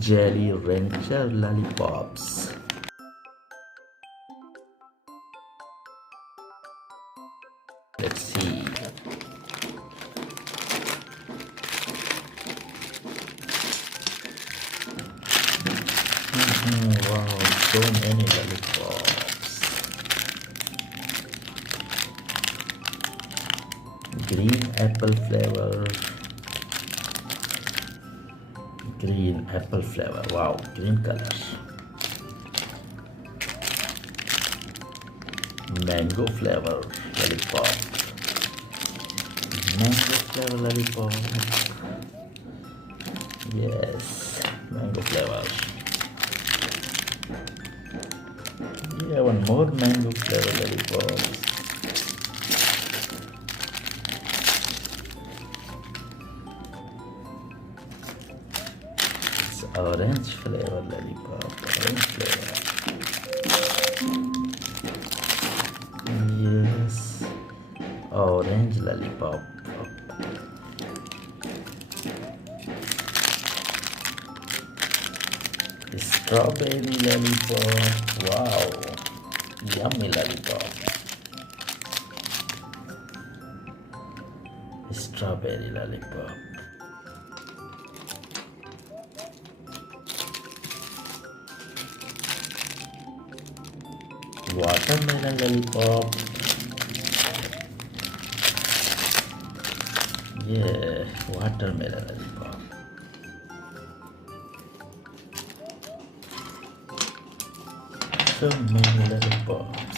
jelly rancher lollipops. Let's see. Wow, so many lollipops. Green apple flavor. Green apple flavor. Wow, green color. Mango flavor lollipop. Mango flavor lollipop. Yes, mango flavor. Yeah, one more mango flavor lollipop. It's orange flavor lollipop. Orange flavor. Yes, orange lollipop. Strawberry lollipop. Wow, yummy lollipop. Strawberry lollipop. Watermelon lollipop. Yeah, watermelon lollipop. So many lollipops.